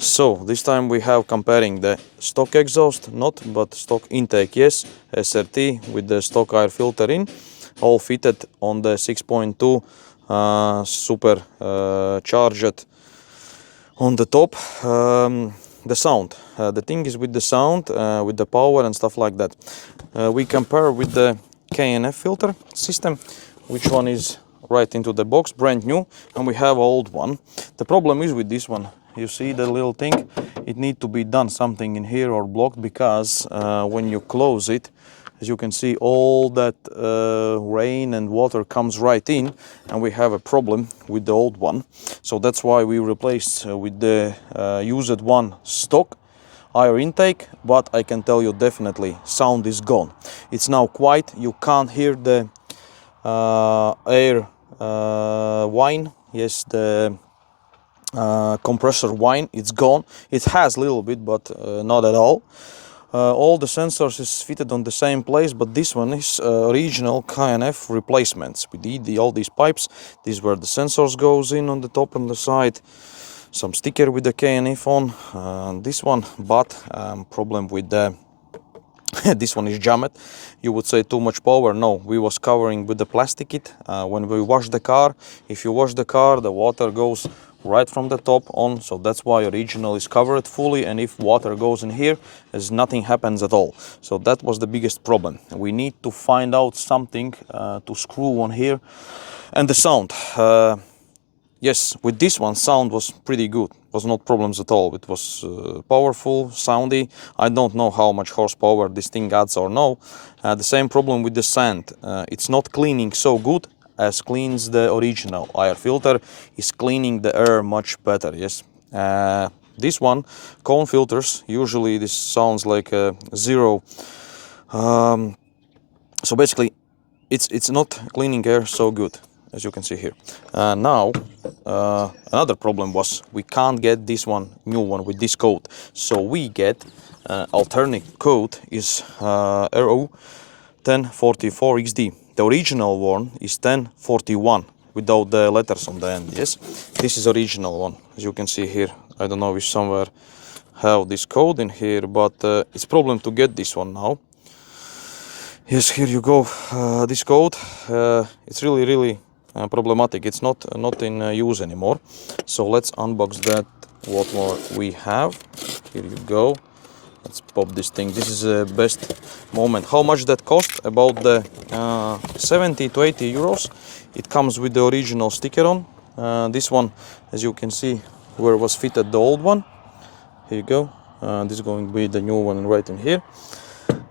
So this time we have comparing the stock exhaust, not, but stock intake, yes, SRT with the stock air filter in, all fitted on the 6.2 supercharged on the top. The sound, the thing is with the sound, with the power and stuff like that. We compare with the KNF filter system, which one is right into the box, brand new, and we have old one. The problem is with this one, you see the little thing, it need to be done something in here or blocked, because when you close it, as you can see, all that rain and water comes right in, and we have a problem with the old one. So that's why we replaced with the used one stock air intake, but I can tell you definitely sound is gone. It's now quiet, you can't hear the air whine, yes, the compressor whine, it's gone. It has a little bit, but not at all. All the sensors is fitted on the same place, but this one is original KNF replacements. We did all these pipes. These where the sensors goes in on the top and the side. Some sticker with the KNF on. This one, but problem with the this one is jammed. You would say too much power. No, we was covering with the plastic it. When we wash the car, if you wash the car, the water goes right from the top on, so that's why original is covered fully, and if water goes in here, as nothing happens at all. So that was the biggest problem. We need to find out something to screw on here. And the sound, yes, with this one sound was pretty good, was not problems at all. It was powerful, soundy. I don't know how much horsepower this thing adds or no. The same problem with the sand, it's not cleaning so good as cleans the original air filter, is cleaning the air much better, yes. This one, cone filters, usually this sounds like a zero. So basically, it's not cleaning air so good, as you can see here. Now, another problem was we can't get this one, new one with this code. So we get alternate code is RO 1044XD. The original one is 1041 without the letters on the end, yes. This is original one, as you can see here. I don't know if somewhere have this code in here, but it's problem to get this one now. Yes, here you go, this code. It's really problematic. It's not in use anymore. So let's unbox that, what more we have. Here you go. Let's pop this thing. This is the best moment. How much that cost? About the 70 to 80 euros. It comes with the original sticker on. This one, as you can see, where was fitted the old one. Here you go. This is going to be the new one right in here.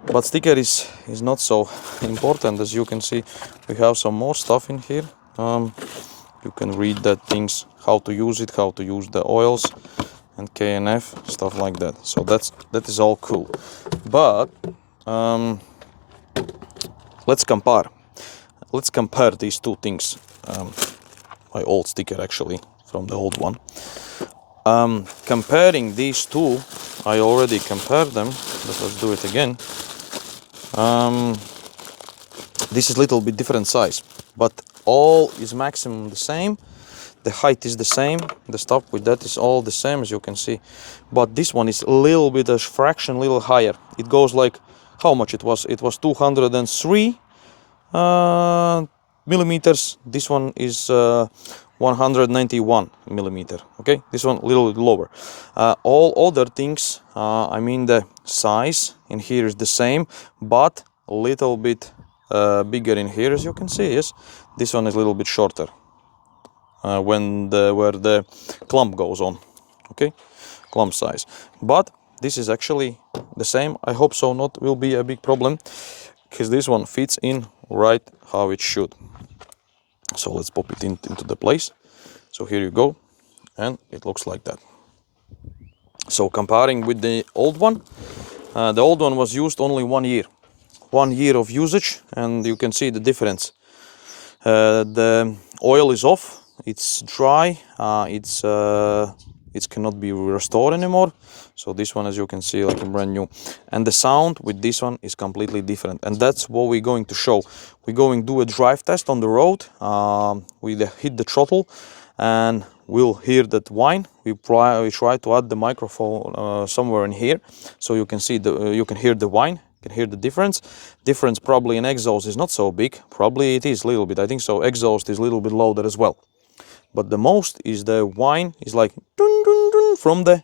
But sticker is not so important. As you can see, we have some more stuff in here. You can read that things, how to use it, how to use the oils and KNF, stuff like that. So that is all cool. But let's compare these two things. My old sticker actually from the old one. Comparing these two, I already compared them, but let's do it again. This is a little bit different size, but all is maximum the same. The height is the same, the stuff with that is all the same, as you can see. But this one is a little bit, a fraction, little higher. It goes like, how much it was? It was 203 millimeters. This one is 191 millimeter. Okay, this one a little bit lower. All other things, I mean the size in here is the same, but a little bit bigger in here, as you can see. Yes, this one is a little bit shorter. Where the clump goes on, okay, clump size. But this is actually the same. I hope so not will be a big problem, because this one fits in right how it should. So let's pop it into the place. So here you go, and it looks like that. So comparing with the old one was used only 1 year. 1 year of usage, and you can see the difference. The oil is off. It's dry, it cannot be restored anymore. So this one, as you can see, like brand new. And the sound with this one is completely different. And that's what we're going to show. We're going to do a drive test on the road. We hit the throttle, and will hear that whine. We try to add the microphone somewhere in here, so you can see you can hear the whine, you can hear the difference. Difference probably in exhaust is not so big. Probably it is a little bit. I think so. Exhaust is a little bit louder as well. But the most is the whine is like dun, dun, dun, from the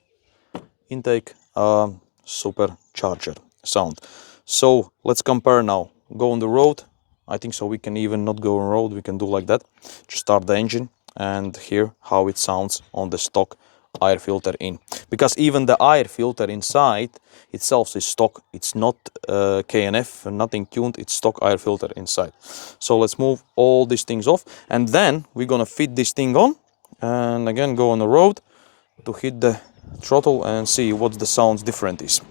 intake supercharger sound. So let's compare now. Go on the road. I think so we can even not go on road. We can do like that. Just start the engine and hear how it sounds on the stock air filter in. Because even the air filter inside itself is stock. It's not KNF, nothing tuned. It's stock air filter inside. So let's move all these things off. And then we're gonna fit this thing on. And again go on the road to hit the throttle and see what the sounds different is.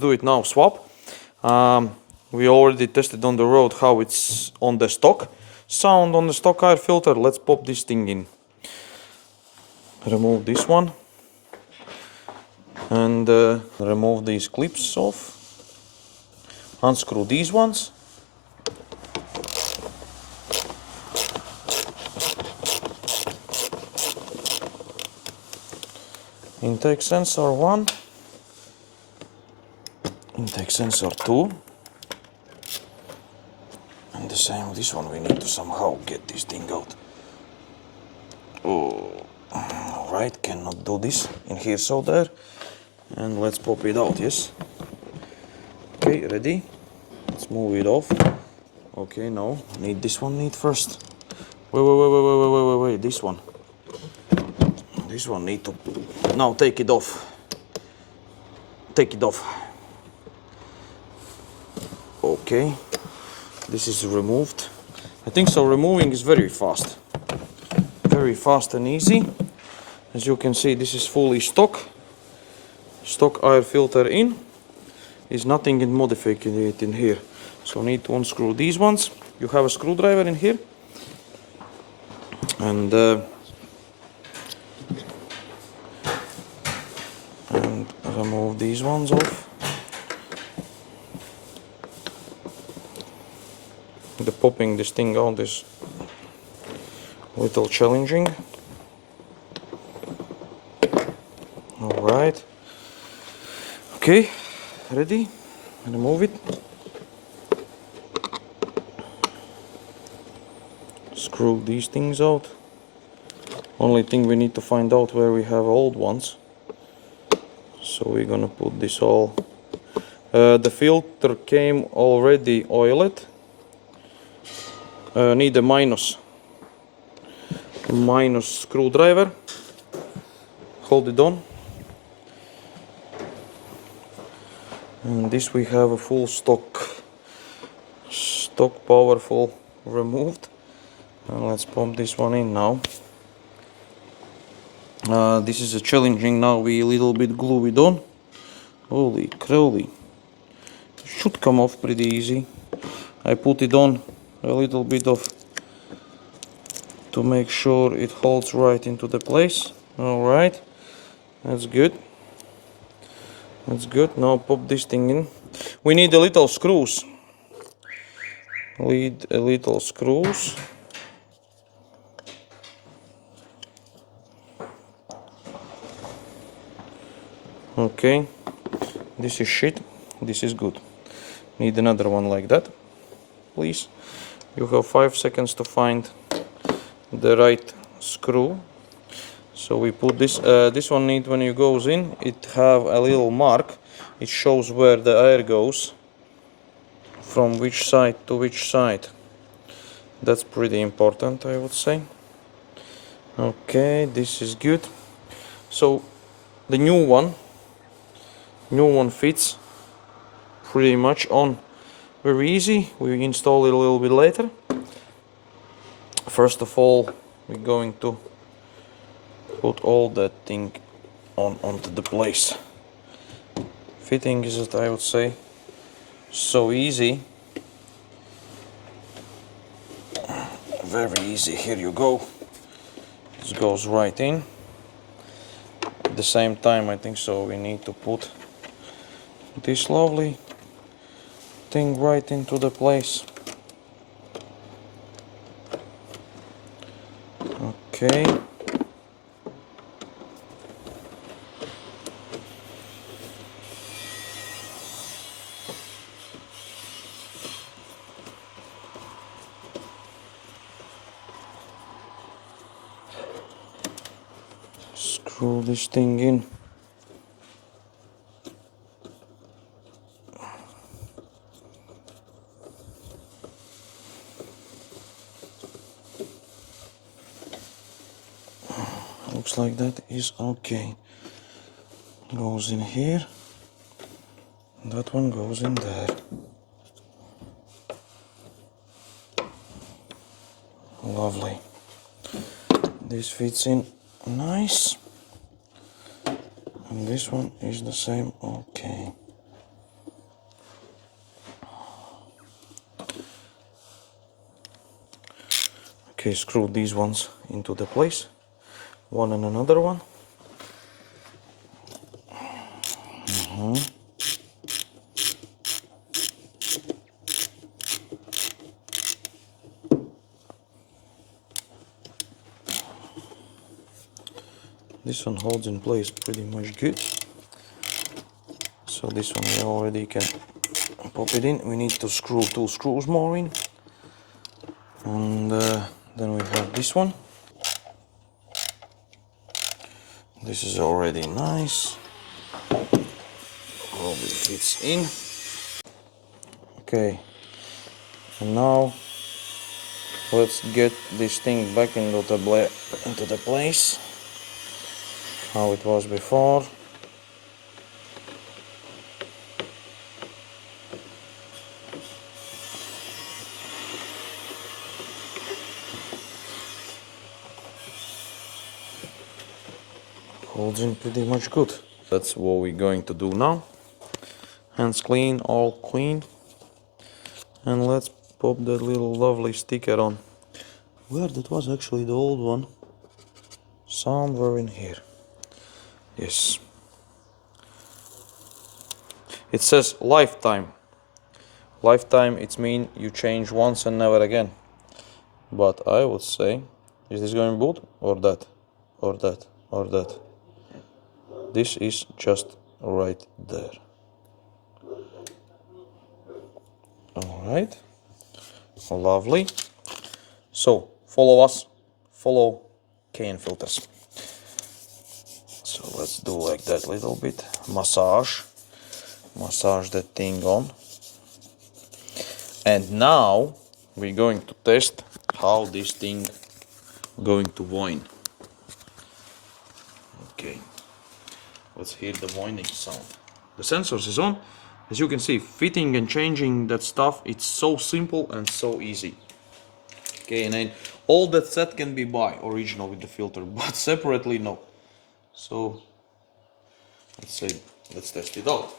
Do it now, swap. We already tested on the road how it's on the stock sound on the stock air filter. Let's pop this thing in. Remove this one and remove these clips off. Unscrew these ones. Intake sensor 1. Intake sensor 2, and the same with this one. We need to somehow get this thing out. Oh, alright, cannot do this in here, so there. And let's pop it out, yes. Okay, ready? Let's move it off. Okay, no, need this one, need first. Wait, this one. This one need to, now take it off. Take it off. Okay, this is removed. I think so removing is very fast and easy. As you can see, this is fully stock air filter in. Is nothing in modified in here, so need to unscrew these ones. You have a screwdriver in here and remove these ones off. The popping this thing out is a little challenging. Alright. Okay, ready? Remove it. Screw these things out. Only thing we need to find out where we have old ones. So we're gonna put this all. The filter came already oiled. Need a minus screwdriver. Hold it on. And this we have a full stock powerful removed. And let's pump this one in now. This is a challenging now. We a little bit glue it on. Holy crowley. Should come off pretty easy. I put it on a little bit of to make sure it holds right into the place. Alright, that's good. That's good. Now pop this thing in. We need a little screws. Need a little screws. Okay, this is shit. This is good. Need another one like that, please. You have 5 seconds to find the right screw. So we put this. This one need, when you goes in, it have a little mark. It shows where the air goes, from which side to which side. That's pretty important, I would say. Okay, this is good. So the new one fits pretty much on very easy. We install it a little bit later. First of all, we're going to put all that thing onto the place. Fitting is, I would say, so easy. Very easy. Here you go. This goes right in. At the same time, I think so we need to put this lovely thing right into the place. Okay. Screw this thing in. Looks like that is okay. Goes in here. That one goes in there. Lovely. This fits in nice. And this one is the same. Okay. Okay, screw these ones into the place. One and another one. This one holds in place pretty much good. So this one we already can pop it in. We need to screw 2 screws more in. And then we have this one. This is already nice. Probably fits in. Okay. And now let's get this thing back into the place how it was before. Holds in pretty much good. That's what we're going to do now. Hands clean, all clean. And let's pop that little lovely sticker on. Where that was actually the old one? Somewhere in here. Yes. It says lifetime. Lifetime, it means you change once and never again. But I would say, is this going boot or that? Or that? Or that? This is just right there. Alright. Lovely. So, follow us. Follow KN Filters. So let's do like that little bit. Massage that thing on. And now we're going to test how this thing going to whine. Okay, let's hear the whining sound. The sensors is on. As you can see, fitting and changing that stuff, it's so simple and so easy. Okay, and then all that set can be buy original with the filter, but separately no. So let's test it out.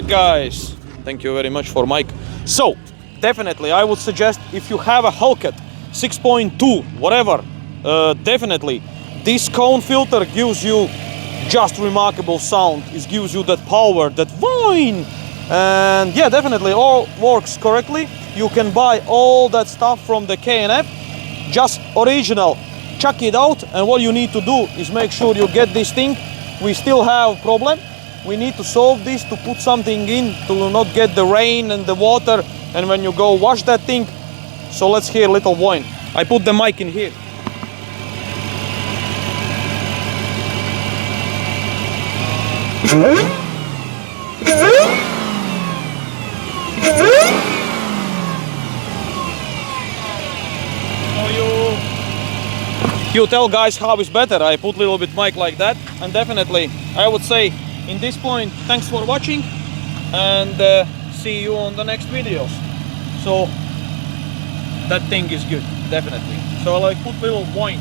right, guys. Thank you very much for mic. So, definitely, I would suggest if you have a Hellcat 6.2, whatever, definitely, this cone filter gives you just remarkable sound. It gives you that power, that whine. And yeah, definitely all works correctly. You can buy all that stuff from the K&F, just original. Chuck it out, and what you need to do is make sure you get this thing. We still have problem. We need to solve this, to put something in to not get the rain and the water, and when you go wash that thing. So let's hear a little whine. I put the mic in here. You tell guys how is better. I put a little bit mic like that, and definitely I would say in this point, thanks for watching, and see you on the next videos. So that thing is good, definitely. So I like put little whine.